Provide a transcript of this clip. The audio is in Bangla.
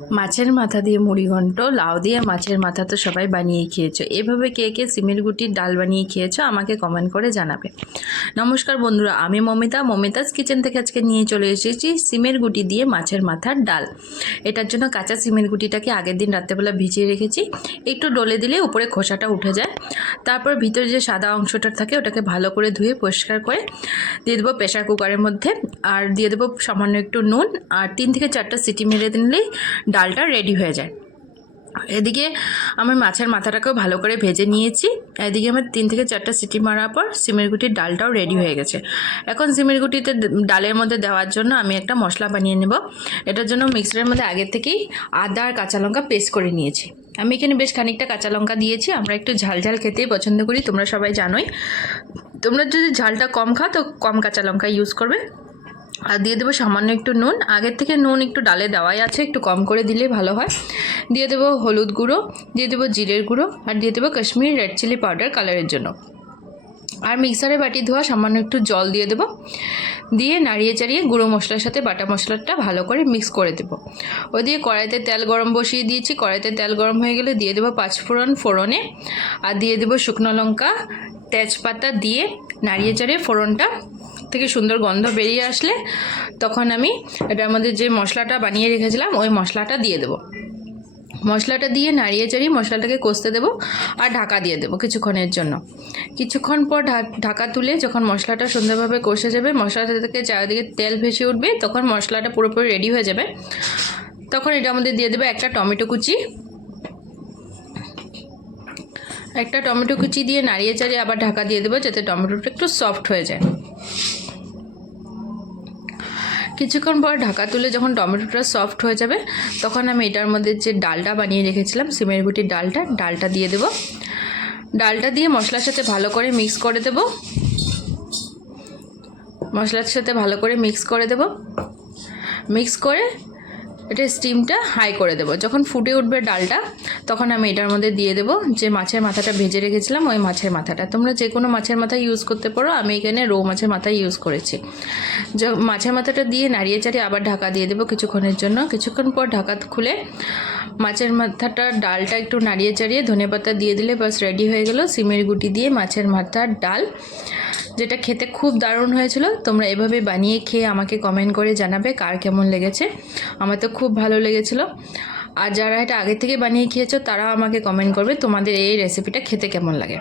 মাছের মাথা দিয়ে মুড়িঘণ্ট লাউ দিয়ে মাছের মাথা তো সবাই বানিয়ে খেয়েছো। এভাবে কে কে সিমের গুটির ডাল বানিয়ে খেয়েছো আমাকে কমেন্ট করে জানাবে। নমস্কার বন্ধুরা, আমি মমিতা। মমিতাস কিচেন থেকে আজকে নিয়ে চলে এসেছি সিমের গুটি দিয়ে মাছের মাথার ডাল। এটার জন্য কাঁচা সিমের গুটিটাকে আগের দিন রাত্রেবেলা ভিজিয়ে রেখেছি। একটু ডলে দিলে উপরে খোসাটা উঠে যায়। তারপর ভিতরে যে সাদা অংশটা থাকে ওটাকে ভালো করে ধুয়ে পরিষ্কার করে দিয়ে দেবো প্রেশার কুকারের মধ্যে। আর দিয়ে দেবো সামান্য একটু নুন। আর তিন থেকে চারটা সিটি মেরে দিলেই ডালটা রেডি হয়ে যায়। এদিকে আমার মাছের মাথাটাকেও ভালো করে ভেজে নিয়েছি। এদিকে আমার তিন থেকে চারটা সিটি মারার পর সিমের গুটির ডালটাও রেডি হয়ে গেছে। এখন সিমের গুটিতে ডালের মধ্যে দেওয়ার জন্য আমি একটা মশলা বানিয়ে নেব। এটার জন্য মিক্সারের মধ্যে আগের থেকেই আদা আর কাঁচা লঙ্কা পেস্ট করে নিয়েছি। আমি এখানে বেশ খানিকটা কাঁচা লঙ্কা দিয়েছি। আমরা একটু ঝাল ঝাল খেতেই পছন্দ করি, তোমরা সবাই জানোই। তোমরা যদি ঝালটা কম খাও তো কম কাঁচা লঙ্কা ইউজ করবে। আর দিয়ে দেবো সামান্য একটু নুন। আগের থেকে নুন একটু ডালে দেওয়াই আছে, একটু কম করে দিলে ভালো হয়। দিয়ে দেবো হলুদ গুঁড়ো, দিয়ে দেবো জিরের গুঁড়ো, আর দিয়ে দেবো কাশ্মীরি রেড চিলি পাউডার কালারের জন্য। আর মিক্সারে বাটি ধোয়া, সামান্য একটু জল দিয়ে দেবো। দিয়ে নাড়িয়ে চাড়িয়ে গুঁড়ো মশলার সাথে বাটা মশলাটা ভালো করে মিক্স করে দেবো। ওই দিয়ে কড়াইতে তেল গরম বসিয়ে দিয়েছি। কড়াইতে তেল গরম হয়ে গেলে দিয়ে দেবো পাঁচফোড়ন ফোড়নে। আর দিয়ে দেবো শুকনো লঙ্কা, তেজপাতা দিয়ে নাড়িয়ে চাড়িয়ে ফোড়নটা থেকে সুন্দর গন্ধ বেরিয়ে আসলে তখন আমি এটার মধ্যে যে মশলাটা বানিয়ে রেখেছিলাম, ওই মশলাটা দিয়ে দেবো। মশলাটা দিয়ে নাড়িয়ে চাড়িয়ে মশলাটাকে কষতে দেবো আর ঢাকা দিয়ে দেবো কিছুক্ষণের জন্য। কিছুক্ষণ পর ঢাকা তুলে যখন মশলাটা সুন্দরভাবে কষে যাবে, মশলাটা থেকে চারিদিকে তেল ভেসে উঠবে, তখন মশলাটা পুরোপুরি রেডি হয়ে যাবে। তখন এটার মধ্যে দিয়ে দেবে একটা টমেটো কুচি। একটা টমেটো কুচি দিয়ে নাড়িয়ে চাড়িয়ে আবার ঢাকা দিয়ে দেবো যাতে টমেটোটা একটু সফট হয়ে যায়। কিছুক্ষণ পর ঢাকা তুলে যখন টমেটোটা সফট হয়ে যাবে, তখন আমি এটার মধ্যে যে ডালটা বানিয়ে রেখেছিলাম, সিমের গুটির ডালটা ডালটা দিয়ে দেব। ডালটা দিয়ে মশলার সাথে ভালো করে মিক্স করে দেব। মশলার সাথে ভালো করে মিক্স করে দেব। মিক্স করে এটা স্টিমটা হাই করে দেবো। যখন ফুটে উঠবে ডালটা, তখন আমি এটার মধ্যে দিয়ে দেবো যে মাছের মাথাটা ভেজে রেখেছিলাম, ওই মাছের মাথাটা। তোমরা যে কোনো মাছের মাথা ইউজ করতে পারো, আমি এখানে রৌ মাছের মাথা ইউজ করেছি। মাছের মাথাটা দিয়ে নাড়িয়ে চাড়িয়ে আবার ঢাকা দিয়ে দেবো কিছুক্ষণের জন্য। কিছুক্ষণ পর ঢাকা খুলে মাছের মাথাটা, ডালটা একটু নাড়িয়ে চাড়িয়ে ধনেপাতা দিয়ে দিলে বাস রেডি হয়ে গেল। সিমের গুটি দিয়ে মাছের মাথার ডাল যেটা খেতে খুব দারুণ হয়েছিল, তোমরা এভাবে বানিয়ে খেয়ে আমাকে কমেন্ট করে জানাবে কার কেমন লেগেছে। আমার তো খুব ভালো লেগেছিলো। আর যারা এটা আগে থেকে বানিয়ে খেয়েছো তারা আমাকে কমেন্ট করবে তোমাদের এই রেসিপিটা খেতে কেমন লাগে।